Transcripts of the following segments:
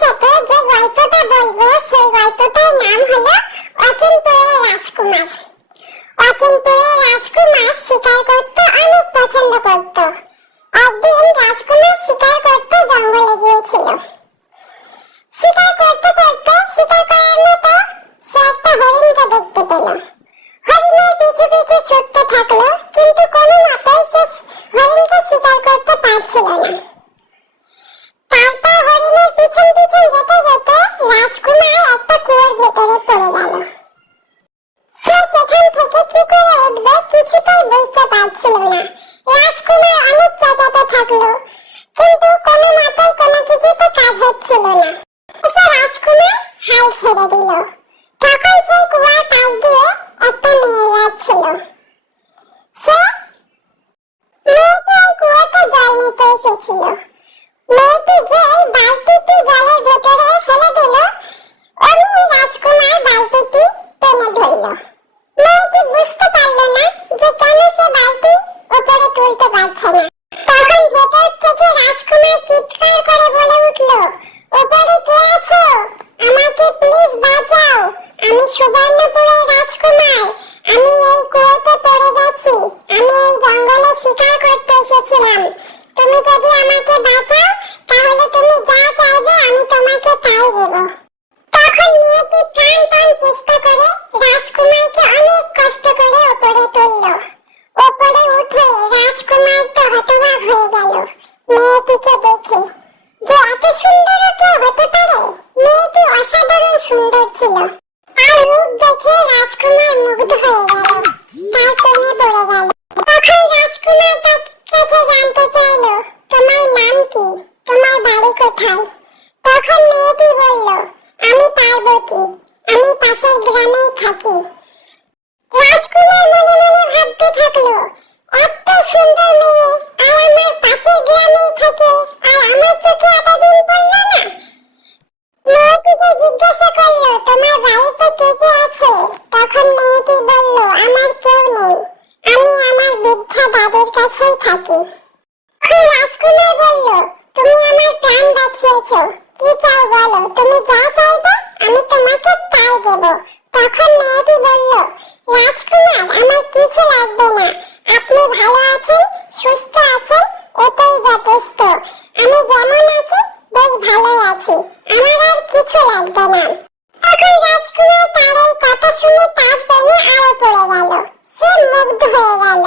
সাথে যে গল্পটা বলবো সেই গল্পটার নাম হলো অচিনপুরের রাজকুমার। অচিনপুরের রাজকুমার শিকার করতে অনেক পছন্দ করত। একদিন রাজকুমার শিকার করতে জঙ্গলে গিয়েছিল। শিকার করতে করতে শিকার করার মতো সে একটা হরিণকে দেখতে পেল। হরিণের পিছু পিছু ছুটতে থাকলো, কিন্তু কোনো মতেই সে হরিণকে শিকার করতে পারছিল না। তারপর হরিণের পিছন পিছন যেতে যেতে রাজকুমার একটা কুয়োর ভেতরে পড়ে গেল। সে সেখান থেকে কি করে উঠবে কিছুতেই বুঝতে পারছিল না। রাজকুমার অনেক চেঁচাতে থাকলো, কিন্তু কোনো মতেই কোনো কিছুতে কাজ হচ্ছিল না। রাজকুমার হাল ছেড়ে দিল। তখন সেই কুয়ার পাশ দিয়ে একটা মেয়ে যাচ্ছিল। সে মেয়েটি ওই কুয়োতে জল নিতে এসেছিল। মেয়েটি যে এই বালতিটি জলের ভেতরে ফেলে দিল, অমনি রাজকুমার বালতিটি টেনে ধরল। মেয়েটি বুঝতে পারল না যে কেন সে বালতি উপরে তুলতে পারছে না। তখন ভেতর থেকে রাজকুমার চিৎকার করে বলে উঠল, উপরে কে আছো? আমাকে প্লিজ বাঁচাও। আমি সুবর্ণপুরের রাজকুমার। আমি এই কুয়োতে পড়ে গেছি। আমি এই জঙ্গলে শিকার করতে এসেছিলাম। তুমি যদি আমাকে বাঁচাও তাহলে তুমি যা চাইবে আমি তোমাকে তাই দেব। তখন মেয়েটি প্রাণপণ চেষ্টা করে রাজকুমারকে অনেক কষ্ট করে উপরে তুলল। উপরে উঠে রাজকুমার তো হতবাক হয়ে গেল মেয়েটিকে দেখে, যে এত সুন্দর কেউ হতে পারে। মেয়েটি অসাধারণ সুন্দর ছিল, আর রূপ দেখে রাজকুমার মুগ্ধ হয়ে গেল, তার প্রেমে পড়ে গেল। তখন রাজকুমার তার কাছে জানতে চাইল, তোমার নাম কি? তোমার বাড়ি কোথায়? তখন মেয়েটি বলল, আমি পার্বতী। আমি পাশের গ্রামেই থাকি। রাজকুমার মনে মনে ভাবতে থাকলো, এত সুন্দর মেয়ে আর আমার পাশের গ্রামেই থাকে, আর আমার চোখে এতদিন পড়লো না। মেয়েটিকে জিজ্ঞাসা করলো, তোমার বাড়িতে কে কে আছে? তখন মেয়েটি বলল, আমার কেউ নেই। আমি আমার বৃদ্ধা দাদির কাছেই থাকি। রাজকুমার বলল, তুমি আমার প্রাণ বাঁচিয়েছো। কি চাও বলো? তুমি যা চাইবে আমি তোমাকে তাই দেব। তখন মেয়েটি বলল, রাজকুমার আমার কিছু লাগবে না। আপনি ভালো আছেন, সুস্থ আছেন, এটাই যথেষ্ট। আমি যেমন আছি বেশ ভালোই আছি, আমার আর কিছু লাগবে না। তখন রাজকুমার তার এই কথা শুনে তার প্রেমে আরো পড়ে গেল। সে মুগ্ধ হয়ে গেল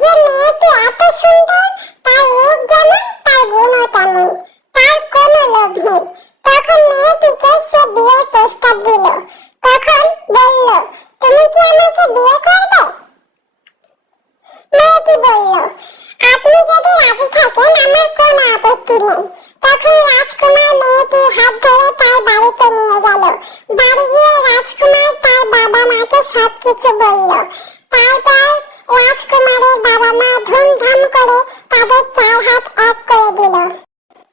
যে মেয়েটি এত সুন্দর, তার রূপ যেমন, তার গুণও তেমন, তার কোনো লোভ নেই। তখন মেয়েটিকে সে বিয়ের প্রস্তাব দিল। তখন বলল, তুমি কি আমাকে বিয়ে করবে? মেয়েটি বলল, আপনি যদি রাজি থাকেন আমার কোনো আপত্তি নেই। তখন রাজকুমার মেয়েটির হাত ধরে তার বাড়িতে নিয়ে গেল। বাড়ি গিয়ে রাজকুমার তার বাবা মাকে সবকিছু বলল। তারপর রাজকুমারের বাবা মা ধুমধাম করে তাদের 4 হাত এক করে দিল।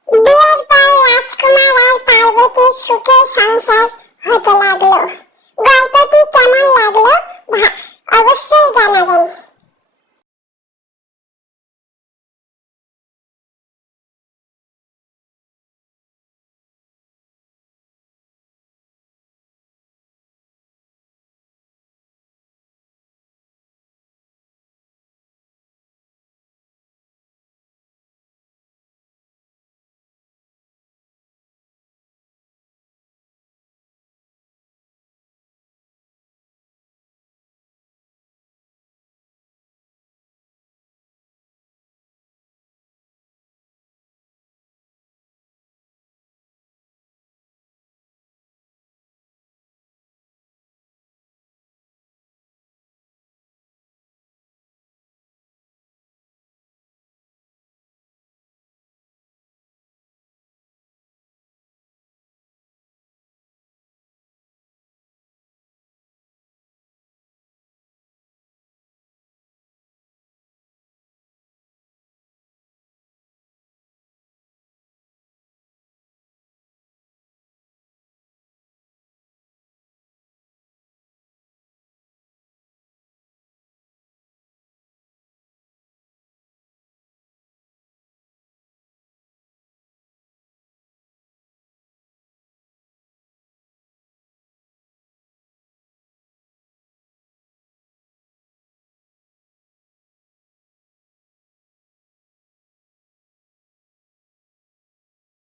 বিয়ের পর রাজকুমার আর পার্বতীর সুখে সংসার হতে লাগলো।